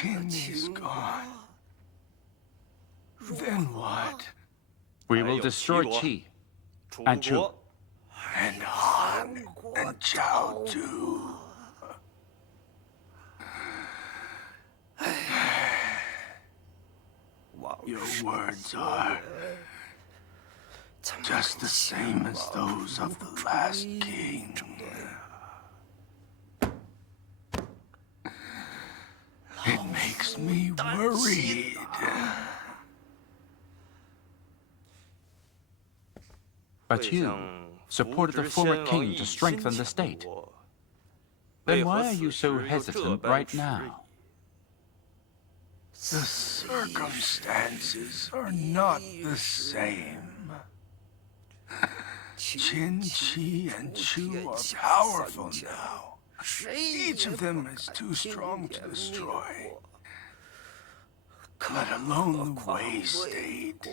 Qin is gone. Then what? We will destroy Qi and Chu. And Han and Zhao too. Your words are just the same as those of the last king. It makes me worried. But you supported the former king to strengthen the state. Then why are you so hesitant right now? The circumstances are not the same. Qin, Qi, and Chu are powerful now. Each of them is too strong to destroy, let alone the Wei state.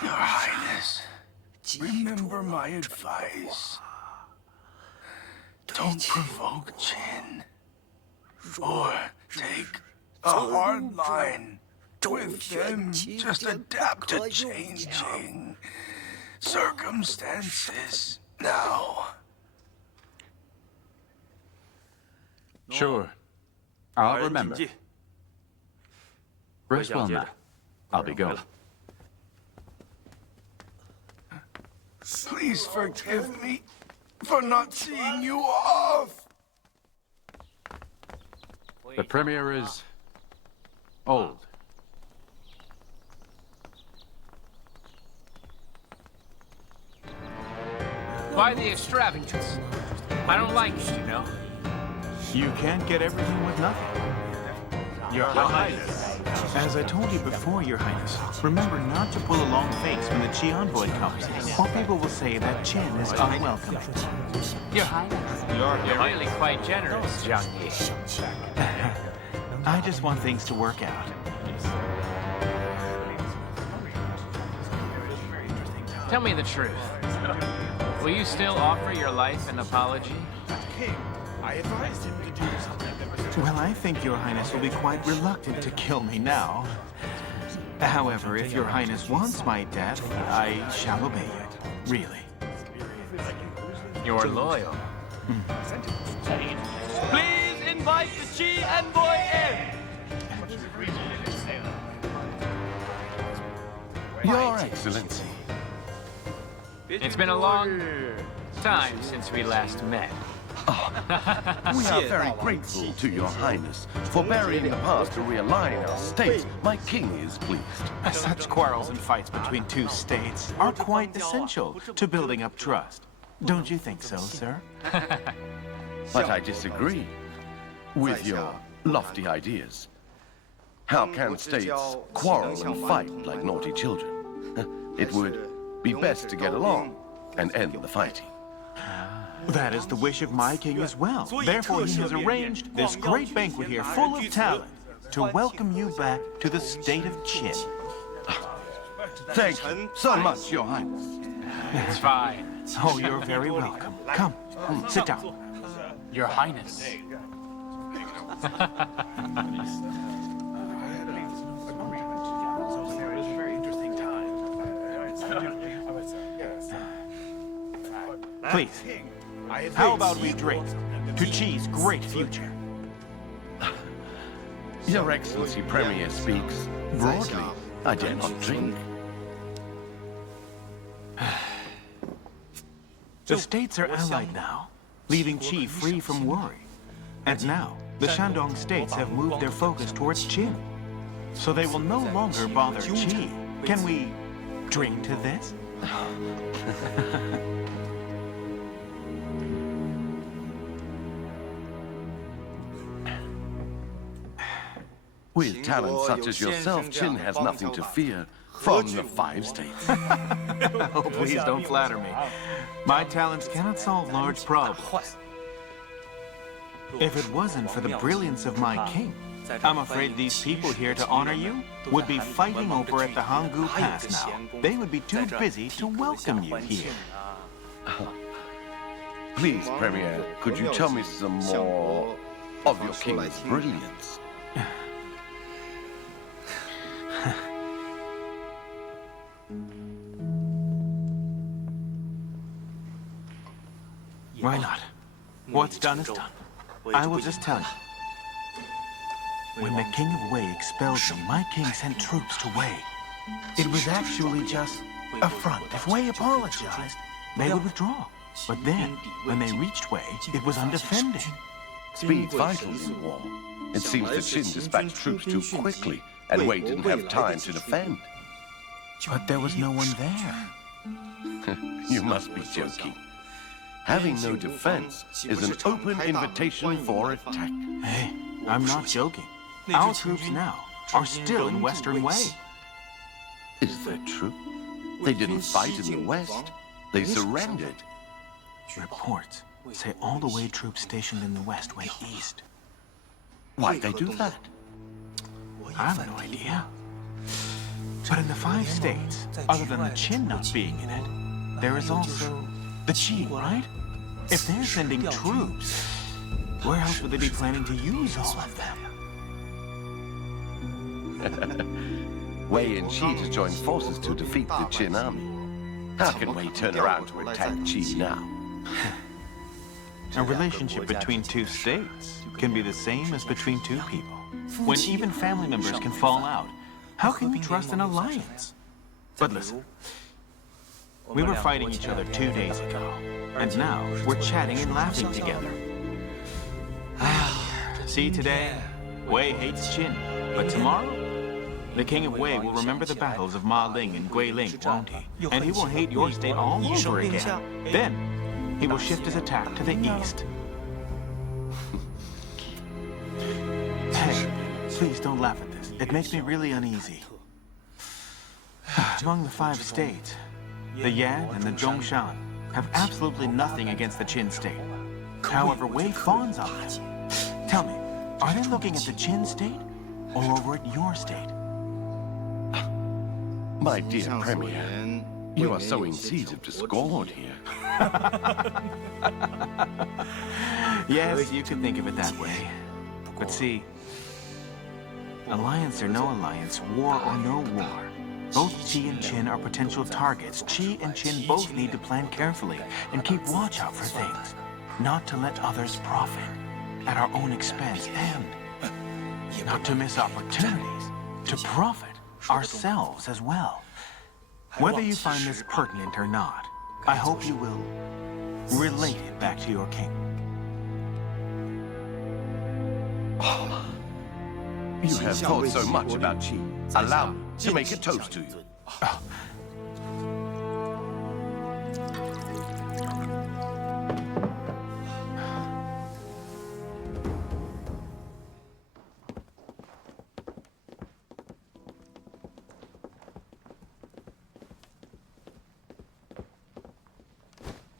Your Highness, remember my advice. Don't provoke Qin, or take a hard line with them. Just adapt to changing circumstances now. Sure. I'll remember. Rest well now. I'll be going. Please forgive me for not seeing you off. The Premier is old. Why the extravagance? I don't like it, you know. You can't get everything with nothing. Your Highness. As I told you before, Your Highness, remember not to pull a long face when the Qi envoy comes, or people will say that Qin is unwelcome. Your Highness. You're really quite generous, Jiang Yi. I just want things to work out. Tell me the truth. Will you still offer your life an apology? I advised him to do something. Well, I think Your Highness will be quite reluctant to kill me now. However, if Your Highness wants my death, I shall obey it. Really. You're loyal. Please invite the Qi envoy in! Your Excellency. It's been a long time since we last met. We are very grateful to Your Highness for burying the past to realign our states. My king is pleased. Such quarrels and fights between two states are quite essential to building up trust. Don't you think so, sir? But I disagree with your lofty ideas. How can states quarrel and fight like naughty children? It would be best to get along and end the fighting. That is the wish of my king as well. Therefore, he has arranged this great banquet here full of talent to welcome you back to the state of Qin. Thank you so much, Your Highness. It's fine. Oh, you're very welcome. Come, sit down. Your Highness. Please, how about we drink to Qi's great future? Your Excellency Premier speaks broadly. I dare not drink. The states are allied now, leaving Qi free from worry. And now, the Shandong states have moved their focus towards Qin. So they will no longer bother Qi. Can we drink to this? With talent such as yourself, Qin has nothing to fear from the 5 states. Oh, please don't flatter me. My talents cannot solve large problems. If it wasn't for the brilliance of my king, I'm afraid these people here to honor you would be fighting over at the Hanggu Pass now. They would be too busy to welcome you here. Please, Premier, could you tell me some more of your king's brilliance. Why not? What's done is done. I will just tell you. When the King of Wei expelled me, my king sent troops to Wei. It was actually just a front. If Wei apologized, they would withdraw. But then, when they reached Wei, it was undefended. Speed's vital in war. It seems the Qin dispatched troops too quickly, and Wei didn't have time to defend. But there was no one there. You must be joking. Having no defense is an open invitation for attack. Hey, I'm not joking. Our troops now are still in Western Wei. Is that true? They didn't fight in the West. They surrendered. Reports say all the Wei troops stationed in the West went east. Why'd they do that? I have no idea. But in the 5 states, other than the Qin not being in it, there is also the Qi, right? If they're sending troops, where else would they be planning to use all of them? Wei and Qi just joined forces to defeat the Qin army. How can Wei turn around to attack Qi now? A relationship between 2 states can be the same as between 2 people. When even family members can fall out, how can you trust an alliance? But listen, we were fighting each other 2 days ago, and now we're chatting and laughing together. See, today, Wei hates Qin, but tomorrow, the King of Wei will remember the battles of Ma Ling and Gui Ling, won't he? And he will hate your state all over again. Then, he will shift his attack to the east. Hey, please don't laugh at this. It makes me really uneasy. Among the 5 states, the Yan and the Zhongshan have absolutely nothing against the Qin state. However, Wei fawns on them. Tell me, are they looking at the Qin state or over at your state? My dear Premier, you are sowing seeds of discord here. Yes, you could think of it that way. But see, alliance or no alliance, war or no war, both Qi and Qin are potential targets. Qi and Qin both need to plan carefully and keep watch out for things, not to let others profit at our own expense, and not to miss opportunities to profit ourselves as well. Whether you find this pertinent or not, I hope you will relate it back to your king. You have thought so much about Qi. Allow me to make a toast to you.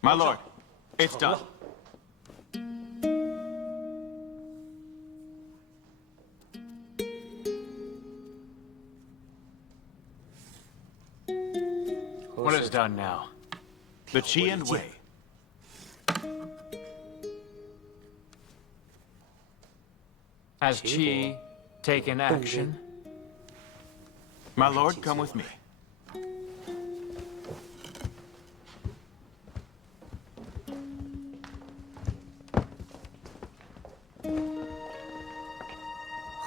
My lord, it's done. What is done now? The Qi and Wei. Has Qi taken action? My lord, come with me.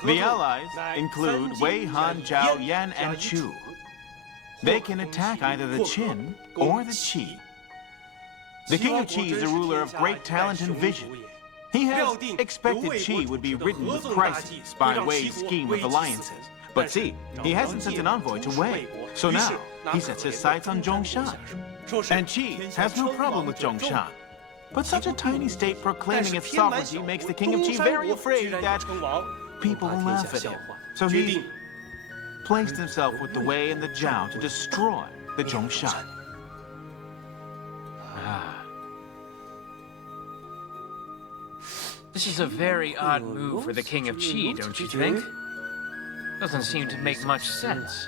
The allies include Wei, Han, Zhao, Yan, and Chu. They can attack either the Qin or the Qi. The King of Qi is a ruler of great talent and vision. He has expected Qi would be ridden with crises by Wei's scheme of alliances. But see, he hasn't sent an envoy to Wei. So now, he sets his sights on Zhongshan. And Qi has no problem with Zhongshan. But such a tiny state proclaiming its sovereignty makes the King of Qi very afraid that people will laugh at him. So he placed himself with the Wei and the Zhao to destroy the Zhongshan. This is a very odd move for the King of Qi, don't you think? Doesn't seem to make much sense.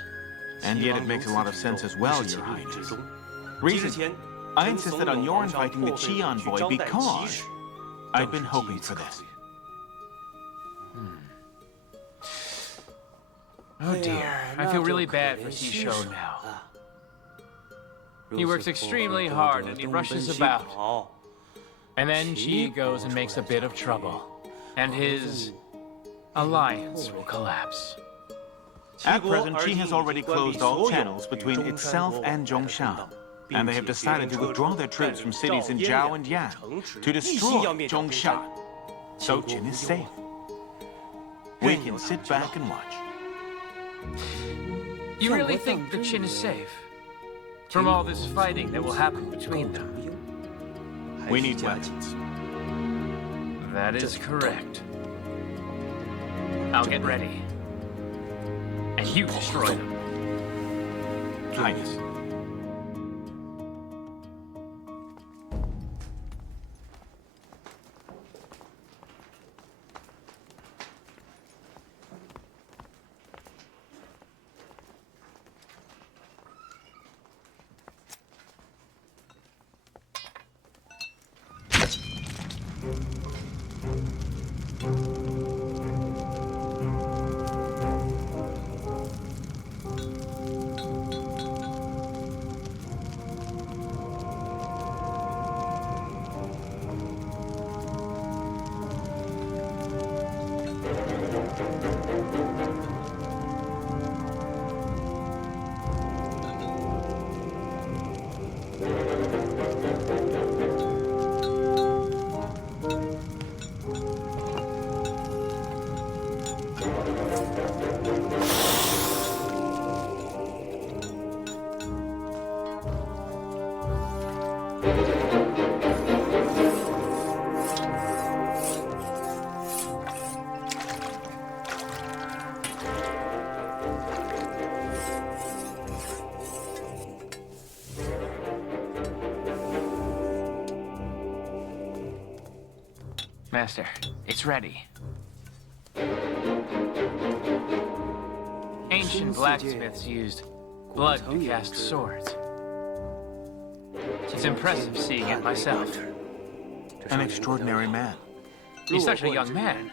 And yet it makes a lot of sense as well, Your Highness. Reason, I insisted on your inviting the Qi envoy because I've been hoping for this. Oh dear, I feel really bad for Xishou now. He works extremely hard and he rushes about. And then Qi goes and makes a bit of trouble. And his alliance will collapse. At present, Qi has already closed all channels between itself and Zhongshan, and they have decided to withdraw their troops from cities in Zhao and Yan to destroy Zhongshan. So Qin is safe. We can sit back and watch. You really think that Qin is safe? From all this fighting that will happen between them? We need weapons. That is correct. I'll get ready. And you destroy them. Highness. Master, it's ready. Ancient blacksmiths used blood to cast swords. It's impressive seeing it myself. An extraordinary man. He's such a young man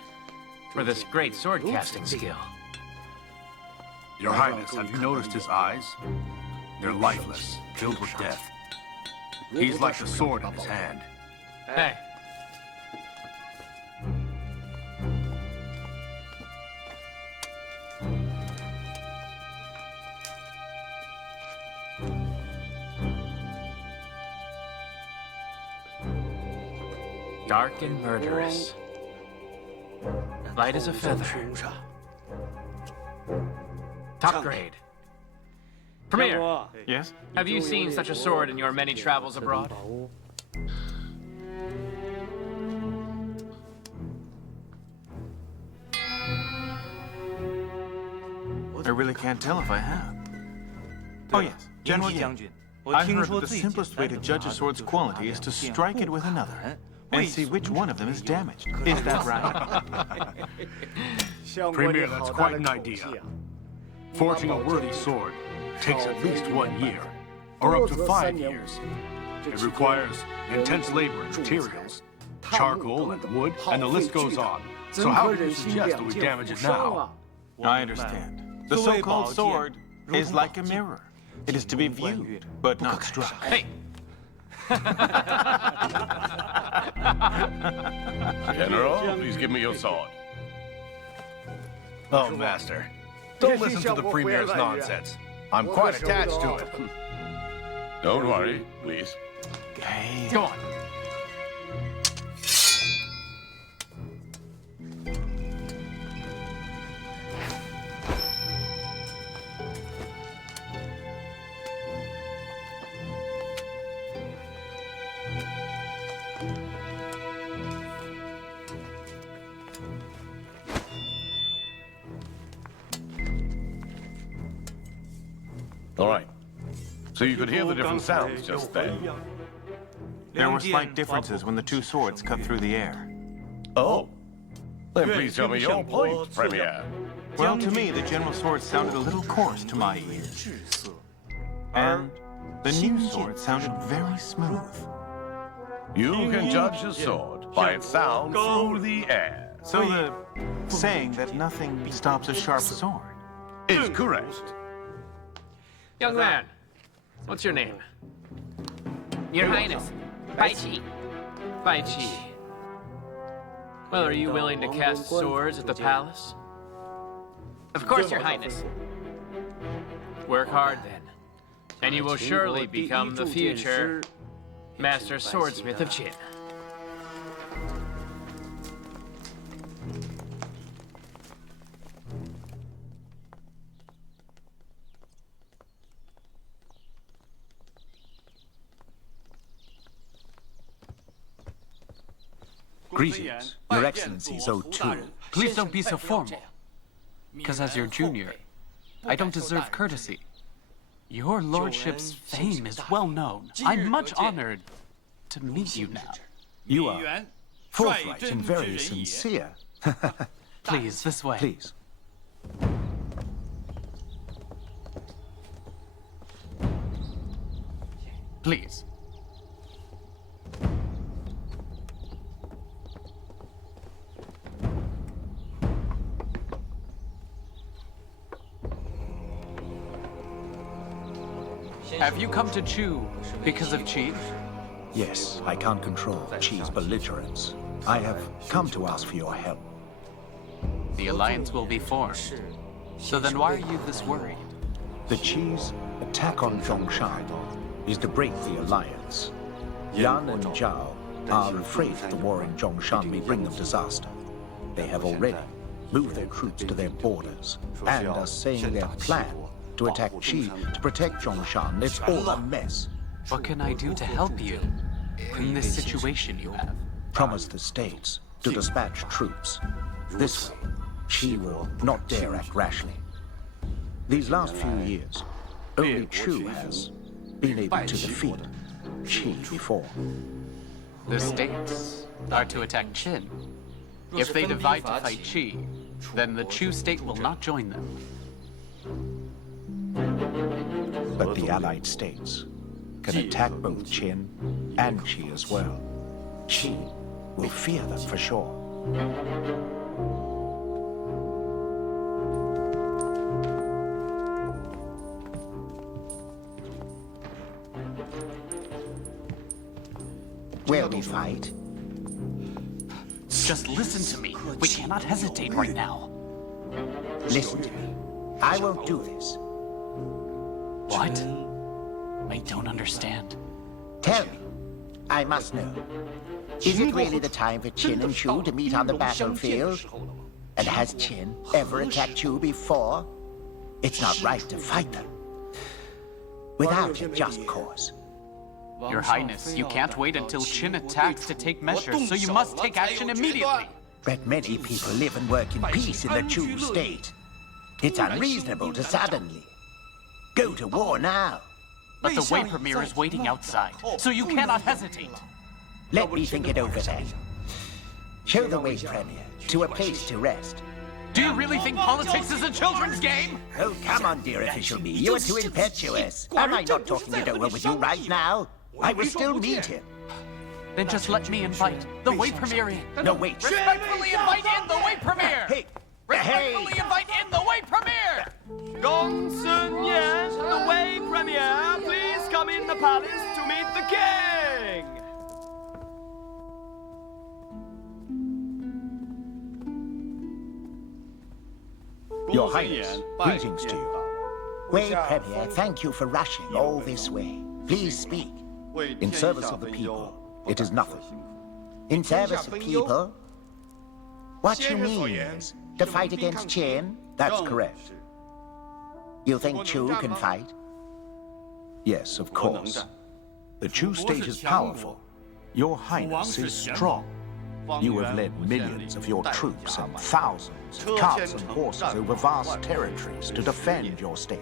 for this great sword casting skill. Your Highness, have you noticed his eyes? They're lifeless, filled with death. He's like the sword in his hand. Hey. Dark and murderous. Light as a feather. Top grade. Premier, Yes? have you seen such a sword in your many travels abroad? I really can't tell if I have. Oh yes, General Yan. I heard that the simplest way to judge a sword's quality is to strike it with another and see which one of them is damaged. Is that right? Premier, that's quite an idea. Forging a worthy sword takes at least 1 year, or up to 5 years. It requires intense labor and materials, charcoal and wood, and the list goes on. So how do you suggest that we damage it now? I understand. The so-called sword is like a mirror. It is to be viewed, but not struck. Hey! General, please give me your sword. Oh, Master, don't listen to the Premier's nonsense. I'm quite attached to it. Don't worry, please. Hey. Go on. All right. So you could hear the different sounds just then. There were slight differences when the two swords cut through the air. Oh. Then please tell me your point, Premier. Well, to me, the general sword sounded a little coarse to my ears. And the new sword sounded very smooth. You can judge a sword by its sound through the air. So the saying that nothing stops a sharp sword is correct. Young man, what's your name? Your Highness, Bai Qi. Bai Qi. Well, are you willing to cast swords at the palace? Of course, Your Highness. Work hard then, and you will surely become the future Master Swordsmith of Qin. Greetings, Your Excellencies, O2. Please don't be so formal. Because as your junior, I don't deserve courtesy. Your lordship's fame is well known. I'm much honored to meet you now. You are forthright and very sincere. Please, this way. Please. Please. Have you come to Chu because of Qi? Yes, I can't control Qi's belligerence. I have come to ask for your help. The alliance will be formed. So then why are you this worried? The Qi's attack on Zhongshan is to break the alliance. Yan and Zhao are afraid that the war in Zhongshan may bring them disaster. They have already moved their troops to their borders and are saying their plan to attack Qi to protect Zhongshan. It's all a mess. What can I do to help you in this situation you have? Promise the states to dispatch troops. This way, Qi will not dare act rashly. These last few years, only Chu has been able to defeat Qi before. The states are to attack Qin. If they divide to fight Qi, then the Chu state will not join them. But the allied states can attack both Qin and Qi as well. Qi will fear them for sure. Will we fight? Just listen to me. We cannot hesitate right now. Listen to me. I won't do this. What? I don't understand. Tell me. I must know. Is it really the time for Qin and Chu to meet on the battlefield? And has Qin ever attacked Chu before? It's not right to fight them without a just cause. Your Highness, you can't wait until Qin attacks to take measures, so you must take action immediately. But many people live and work in peace in the Chu state. It's unreasonable to suddenly go to war now. But the Wei Premier is waiting outside, so you cannot hesitate. Let me think it over then. Show the Wei Premier to a place to rest. Do you really think politics is a children's game? Oh, come on, dear official me. You are too impetuous. Am I not talking it over with you right now? I will still meet him. Then just let me invite the Wei Premier in. No, wait. Respectfully invite in the Wei Premier! Hey! Respectfully invite in the Wei Premier! Gong Sun Yan, the Wei Premier, please come in the palace to meet the king! Your Highness, greetings to you. Wei Premier, thank you for rushing all this way. Please speak. In service of the people, it is nothing. In service of people? What you mean is, to fight against Qin? That's correct. You think Chu can fight? Yes, of course. The Chu state is powerful. Your Highness is strong. You have led millions of your troops and thousands of carts and horses over vast territories to defend your state.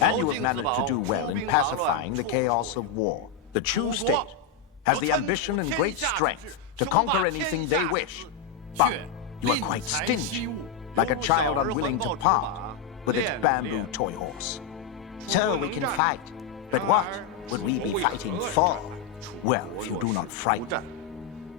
And you have managed to do well in pacifying the chaos of war. The Chu state has the ambition and great strength to conquer anything they wish. But you are quite stingy, like a child unwilling to part with its bamboo toy horse. So we can fight. But what would we be fighting for? Well, if you do not frighten,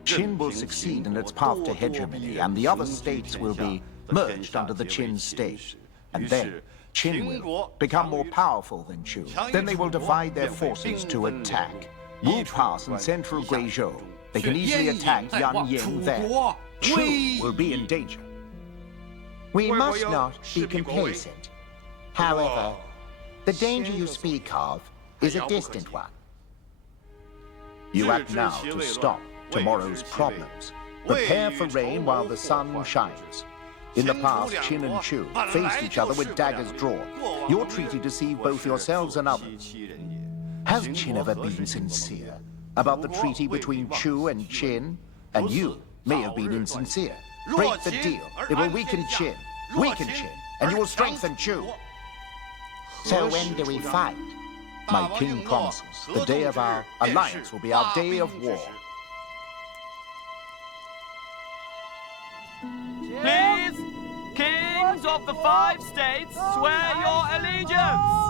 Qin will succeed in its path to hegemony, and the other states will be merged under the Qin state. And then, Qin will become more powerful than Chu. Then they will divide their forces to attack. Wu Pass and central Guizhou. They can easily attack Yanying there. Chu will be in danger. We must not be complacent. However, the danger you speak of is a distant one. You act now to stop tomorrow's problems. Prepare for rain while the sun shines. In the past, Qin and Chu faced each other with daggers drawn. Your treaty deceived both yourselves and others. Has Qin ever been sincere about the treaty between Chu and Qin? And you may have been insincere. Break the deal. It will weaken Qin, and you will strengthen Chu. So when do we fight? My king promises the day of our alliance will be our day of war. Please, kings of the 5 states, swear your allegiance.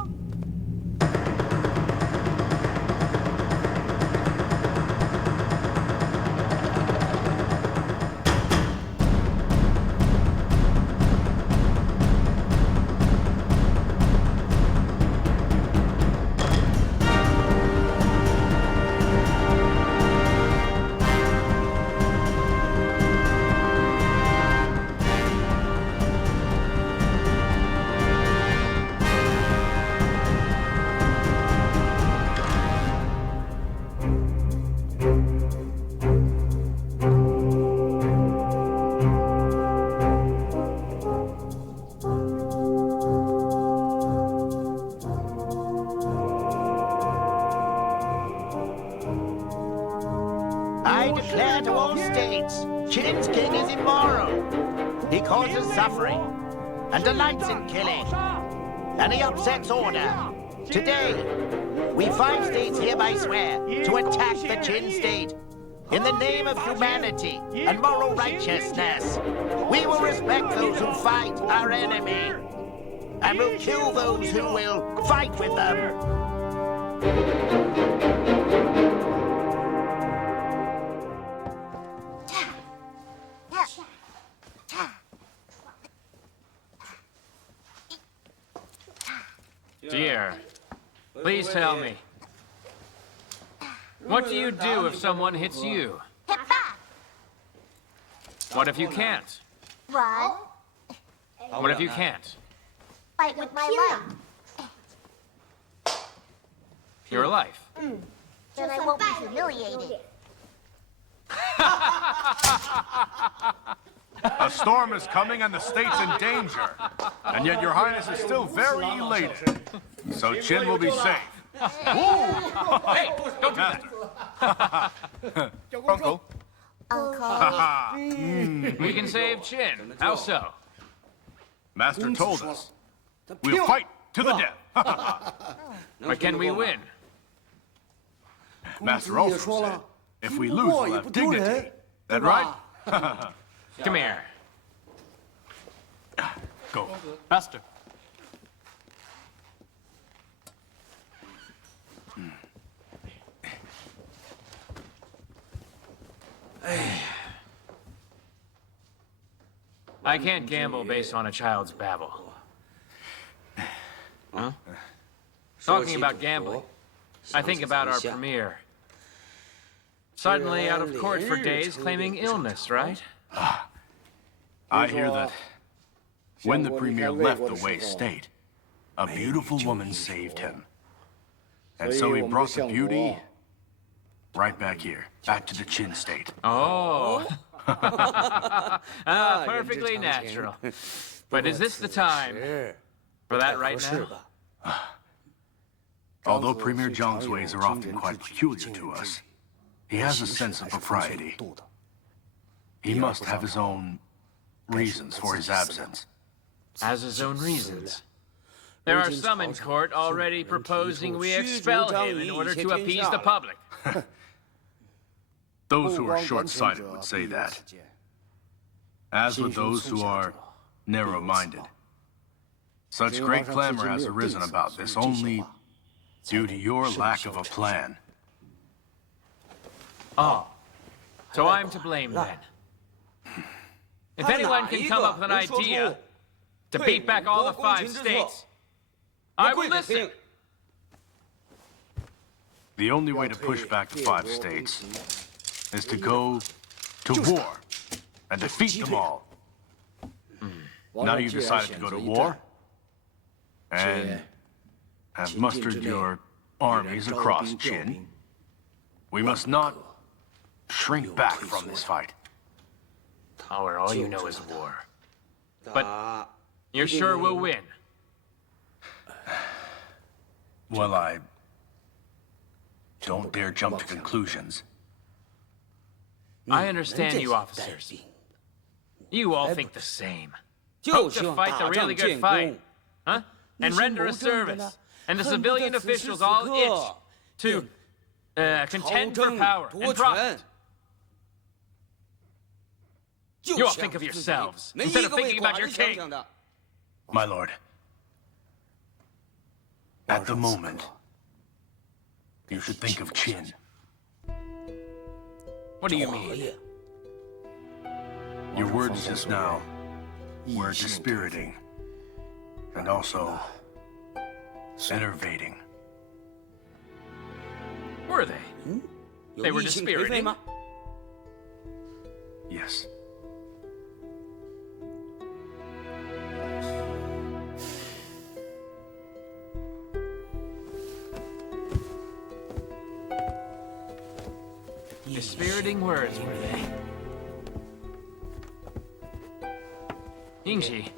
I declare to all states, Qin's king is immoral. He causes suffering and delights in killing. And he upsets order. Today, we 5 states hereby swear to attack the Qin state. In the name of humanity and moral righteousness, we will respect those who fight our enemy. And will kill those who will fight with them. Dear, please tell me. What do you do if someone hits you? Hit back. What if you can't? Run. What if you can't? Fight with my life. Your life. Then I won't be humiliated. A storm is coming and the state's in danger. And yet your highness is still very elated. So Qin will be safe. Hey, don't do that. Uncle. We can save Qin. How so? Master told us. We'll fight to the death. But can we win? Master also said, if we lose, we'll have dignity. That right? Come here. Go. Master. I can't gamble based on a child's babble. Huh? Talking about gambling, I think about our premier. Suddenly out of court for days claiming illness, right? I hear that when the premier left the Wei state, a beautiful woman saved him. And so he brought the beauty right back here, back to the Qin state. Oh. Perfectly natural. But is this the time for that right now? Although Premier Zhang's ways are often quite peculiar to us, he has a sense of propriety. He must have his own reasons for his absence. Has his own reasons. There are some in court already proposing we expel him in order to appease the public. Those who are short-sighted would say that. As with those who are narrow-minded. Such great clamor has arisen about this only due to your lack of a plan. Oh. So I'm to blame then. If anyone can come up with an idea to beat back all the 5 states, I will listen. The only way to push back the 5 states is to go to war and defeat them all. Now you've decided to go to war and have mustered your armies across Qin. We must not shrink back from this fight. Oh, where all you know is war. But you're sure we'll win? Well, I don't dare jump to conclusions. I understand you officers. You all think the same. Hope to fight the really good fight, huh? And render a service. And the civilian officials all itch to contend for power and profit. You all think of yourselves instead of thinking about your king. My lord, at the moment, you should think of Qin. What do you mean? Your words just now were dispiriting and also enervating. Were they? They were dispiriting? Yes. Dispiriting words, were they? Yingxi,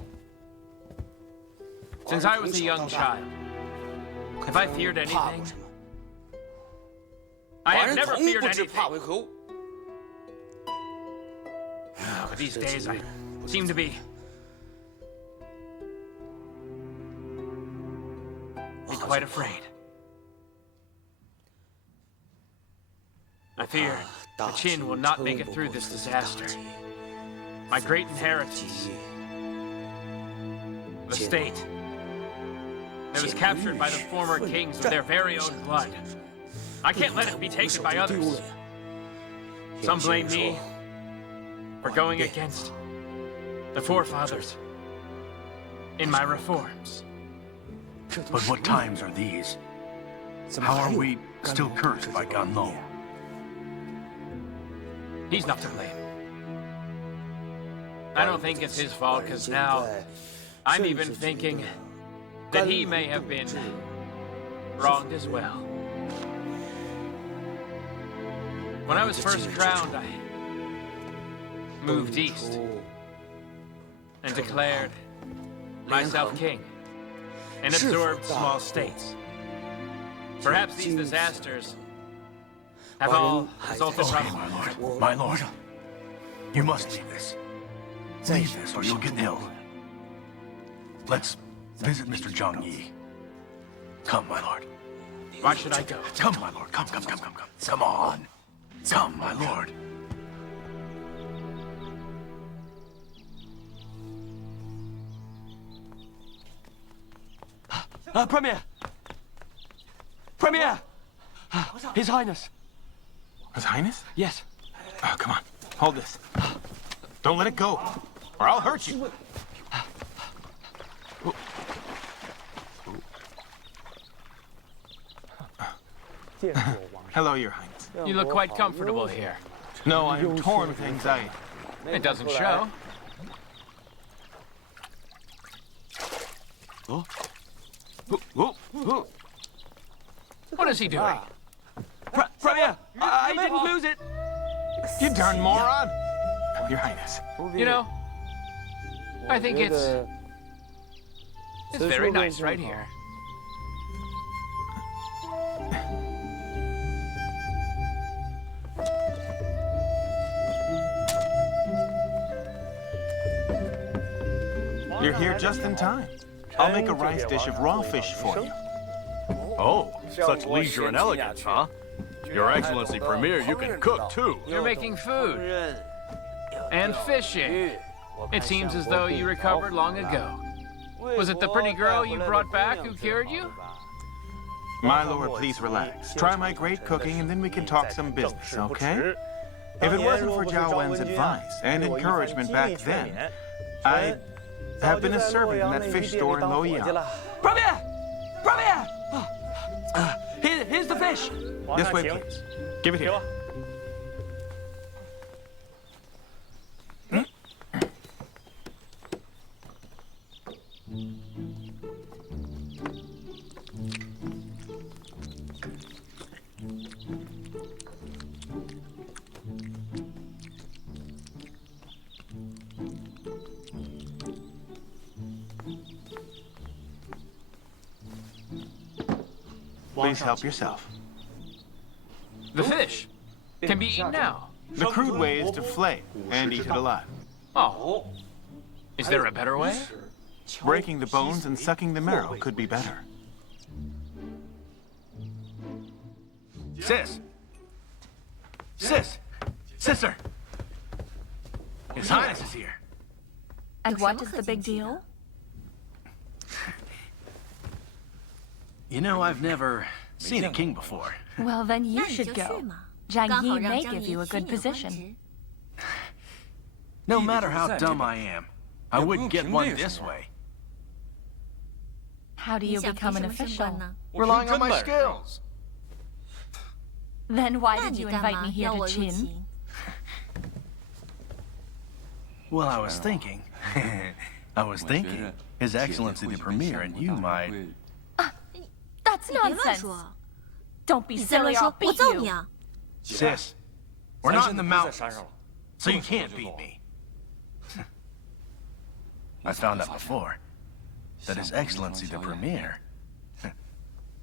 since I was a young child, have I feared anything? I have never feared anything. But these days I seem to be quite afraid. I fear the Qin will not make it through this disaster. My great inheritance, the state that was captured by the former kings with their very own blood. I can't let it be taken by others. Some blame me for going against the forefathers in my reforms. But what times are these? How are we still cursed by Ganlo? He's not to blame. I don't think it's his fault, because now I'm even thinking that he may have been wronged as well. When I was first crowned, I moved east and declared myself king and absorbed small states. Perhaps these disasters have all resulted from... My lord, you must leave this. Leave this or you'll get ill. Let's visit Mr. Zhang Yi. Come, my lord. Why should I go? Come, my lord. Come. Come on. Come, my lord. Premier! Premier! His Highness. His Highness? Yes. Oh, come on. Hold this. Don't let it go, or I'll hurt you. Hello, Your Highness. You look quite comfortable here. No, I am torn with anxiety. It doesn't show. What is he doing? Premier! I didn't lose it! You darn moron! Your Highness. You know, I think it's very nice right here. You're here just in time. I'll make a rice dish of raw fish for you. Oh, such leisure and elegance, huh? Your Excellency, Premier, you can cook too. You're making food. And fishing. It seems as though you recovered long ago. Was it the pretty girl you brought back who cured you? My lord, please relax. Try my great cooking and then we can talk some business, okay? If it wasn't for Zhao Wen's advice and encouragement back then, I'd have been a servant in that fish store in Luoyang. Premier! Premier! Here's the fish. This way, please. Give it here. Please help yourself. The fish can be eaten now. The crude way is to flay and eat it alive. Oh. Is there a better way? Breaking the bones and sucking the marrow could be better. Sis! Sister! His Highness is here. And what is the big deal? You know, I've never seen a king before. Well, then you should go. Zhang Yi may give you a good position. No matter how dumb I am, I wouldn't get one this way. How do you become an official? Relying on my skills. Then why did you invite me here to Qin? Well, I was thinking. His Excellency the Premier and you might... That's nonsense. Don't be silly, I'll beat you. Sis, we're not in the mountains, so you can't beat me. I found out before that His Excellency the Premier,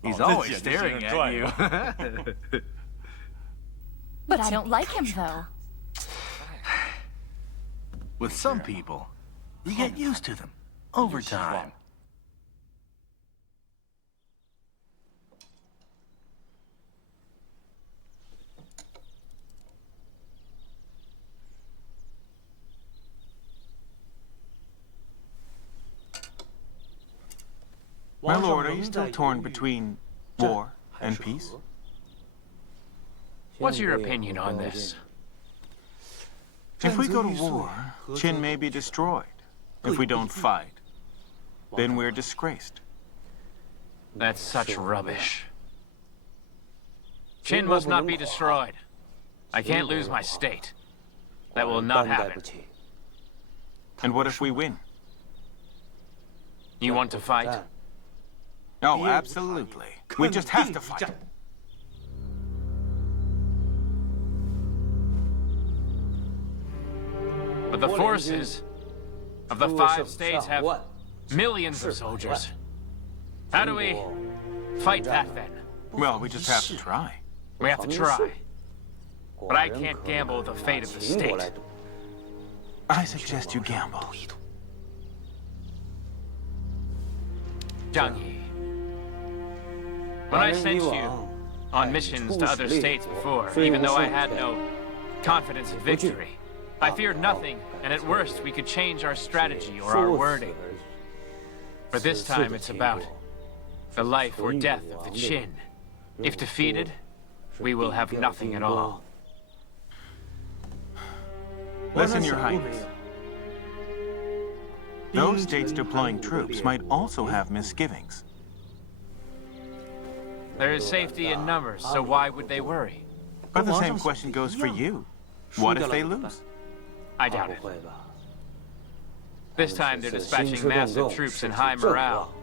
he's always staring at you. But I don't like him, though. With some people, you get used to them over time. My lord, are you still torn between war and peace? What's your opinion on this? If we go to war, Qin may be destroyed. If we don't fight, then we're disgraced. That's such rubbish. Qin must not be destroyed. I can't lose my state. That will not happen. And what if we win? You want to fight? Oh, absolutely. We just have to fight. But the forces of the 5 states have millions of soldiers. How do we fight that then? Well, we just have to try. We have to try. But I can't gamble with the fate of the state. I suggest you gamble. Zhang Yi, when I sent you on missions to other states before, even though I had no confidence in victory, I feared nothing, and at worst we could change our strategy or our wording. But this time it's about the life or death of the Qin. If defeated, we will have nothing at all. Listen, Your Highness. Those states deploying troops might also have misgivings. There is safety in numbers, so why would they worry? But the same question goes for you. What if they lose? I doubt it. This time they're dispatching massive troops and high morale.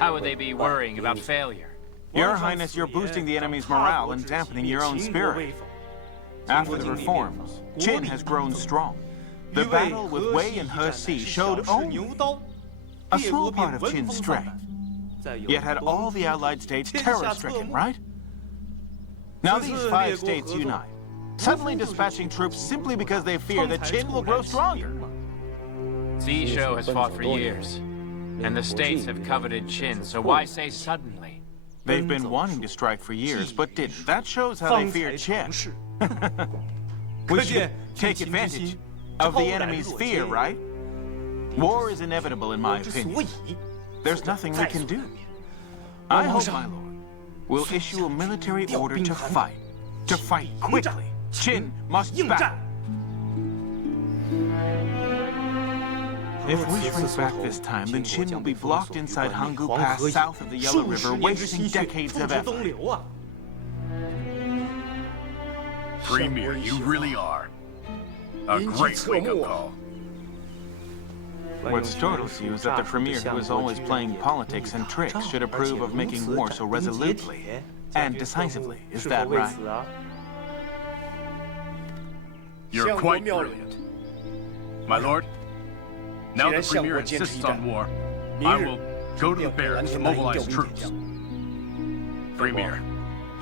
How would they be worrying about failure? Your Highness, you're boosting the enemy's morale and dampening your own spirit. After the reforms, Qin has grown strong. The battle with Wei and He showed only a small part of Qin's strength, yet had all the allied states terror-stricken, right? Now these 5 states unite, suddenly dispatching troops simply because they fear that Qin will grow stronger. Zisho has fought for years, and the states have coveted Qin, so why say suddenly? They've been wanting to strike for years, but didn't. That shows how they fear Qin. We should take advantage of the enemy's fear, right? War is inevitable, in my opinion. There's nothing we can do. I hope, my lord, will issue a military order to fight. To fight quickly. Qin must back. If we shrink back this time, then Qin will be blocked inside Hanggu Pass south of the Yellow River, wasting decades of effort. Premier, you really are. A great wake-up call. What startles you is that the Premier, who is always playing politics and tricks, should approve of making war so resolutely and decisively. Is that right? You're quite brilliant. My lord, now the Premier insists on war, I will go to the barracks to mobilize troops. Premier,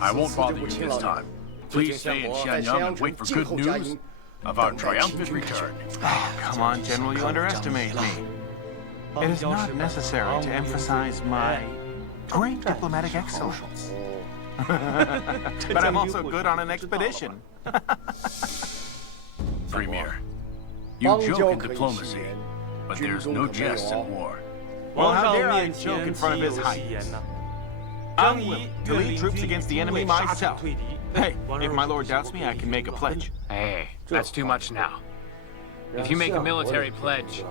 I won't bother you this time. Please stay in Xianyang and wait for good news of our triumphant return. Oh, come on, General, you underestimate me. It is not necessary to emphasize my great diplomatic excellence. But I'm also good on an expedition. Premier, you joke in diplomacy, but there's no jest in war. Well, how dare I joke in front of His Highness? I'm willing to lead troops against the enemy myself. Hey, if my lord doubts me, I can make a pledge. Hey, that's too much now. If you make a military pledge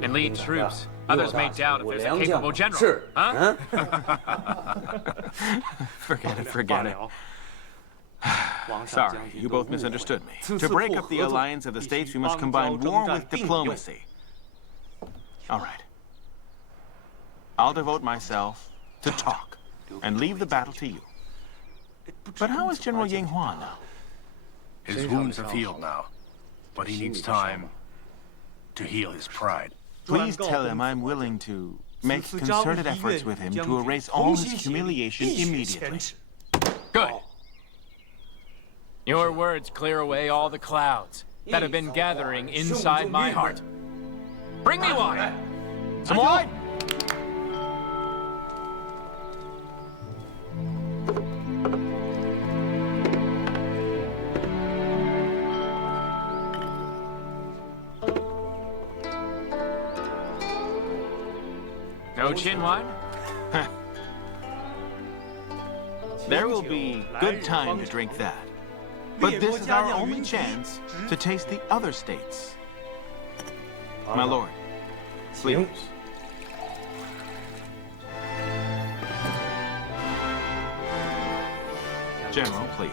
and lead troops, others may doubt if there's a capable general. Huh? Forget it. Sorry, you both misunderstood me. To break up the alliance of the states, we must combine war with diplomacy. All right. I'll devote myself to talk and leave the battle to you. But how is General Yinghua now? His wounds have healed now, but he needs time to heal his pride. Please tell him I'm willing to make concerted efforts with him to erase all his humiliation immediately. Good. Your words clear away all the clouds that have been gathering inside my heart. Bring me wine! Some wine! No Qin wine? There will be good time to drink that. But this is our only chance to taste the other states. My lord, please. General, please.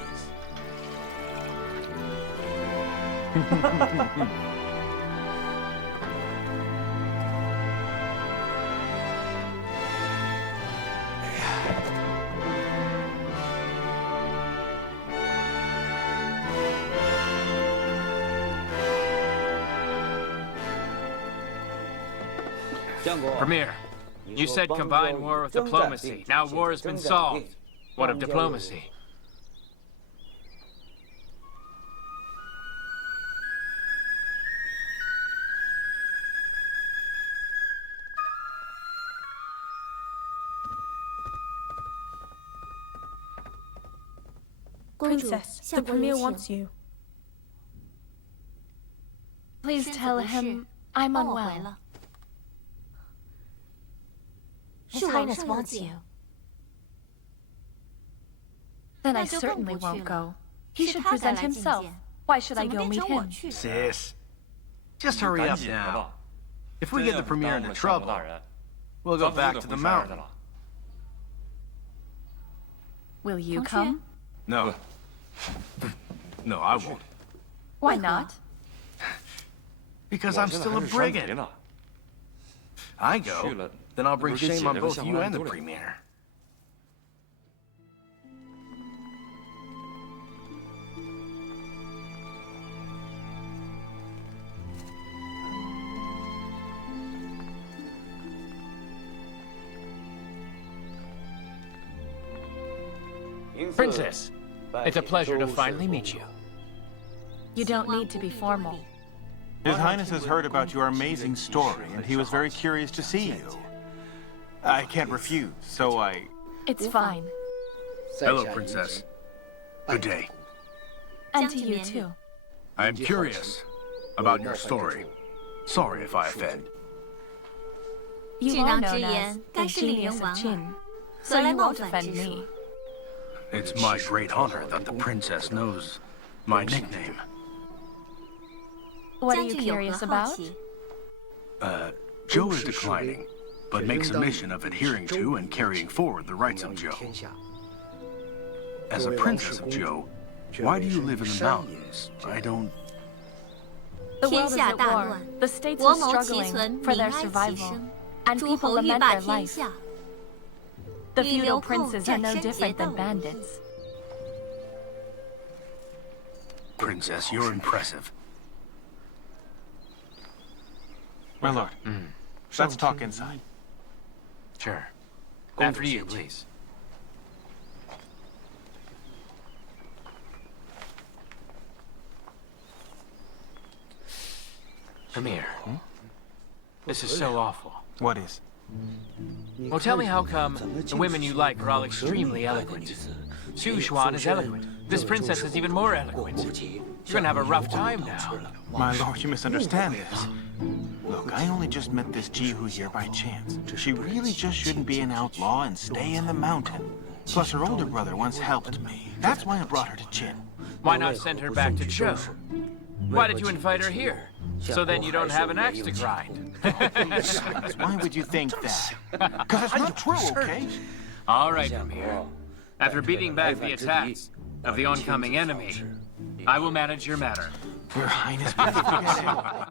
Premier, you said combine war with diplomacy. Now war has been solved. What of diplomacy? Princess, the Premier wants you. Please tell him I'm unwell. His Highness wants you. Then I certainly won't go. He should present himself. Why should I go meet him? Sis, just hurry up now. If we get the Premier into trouble, we'll go back to the mountain. Will you come? No. No, I won't. Why not? Because I'm still a brigand. I go, then I'll bring shame on both you and the Premier. Princess, it's a pleasure to finally meet you. You don't need to be formal. His Highness has heard about your amazing story, and he was very curious to see you. I can't refuse, so I... It's fine. Hello, Princess. Good day. And to you too. I am curious about your story. Sorry if I offend. You are known as the genius of Qin, so you won't offend me. It's my great honor that the Princess knows my nickname. What are you curious about? Zhou is declining, but makes a mission of adhering to and carrying forward the rights of Zhou. As a princess of Zhou, why do you live in the mountains? I don't... The world is at war. The states are struggling for their survival, and people lament their life. The feudal princes are no different than bandits. Princess, you're impressive. My lord, let's talk inside. Sure. After you, please. Emir, this is so awful. What is? Well, tell me how come the women you like are all extremely eloquent. Xu Xuan is eloquent. This princess is even more eloquent. You're gonna have a rough time now. My lord, you misunderstand this. Look, I only just met this Jihu here by chance. She really just shouldn't be an outlaw and stay in the mountain. Plus, her older brother once helped me. That's why I brought her to Qin. Why not send her back to Zhou? Why did you invite her here? So then you don't have an axe to grind. Why would you think that? Because it's not true, okay? All right, Emir. After beating back the attacks of the oncoming enemy, I will manage your matter. Your Highness, please forget it.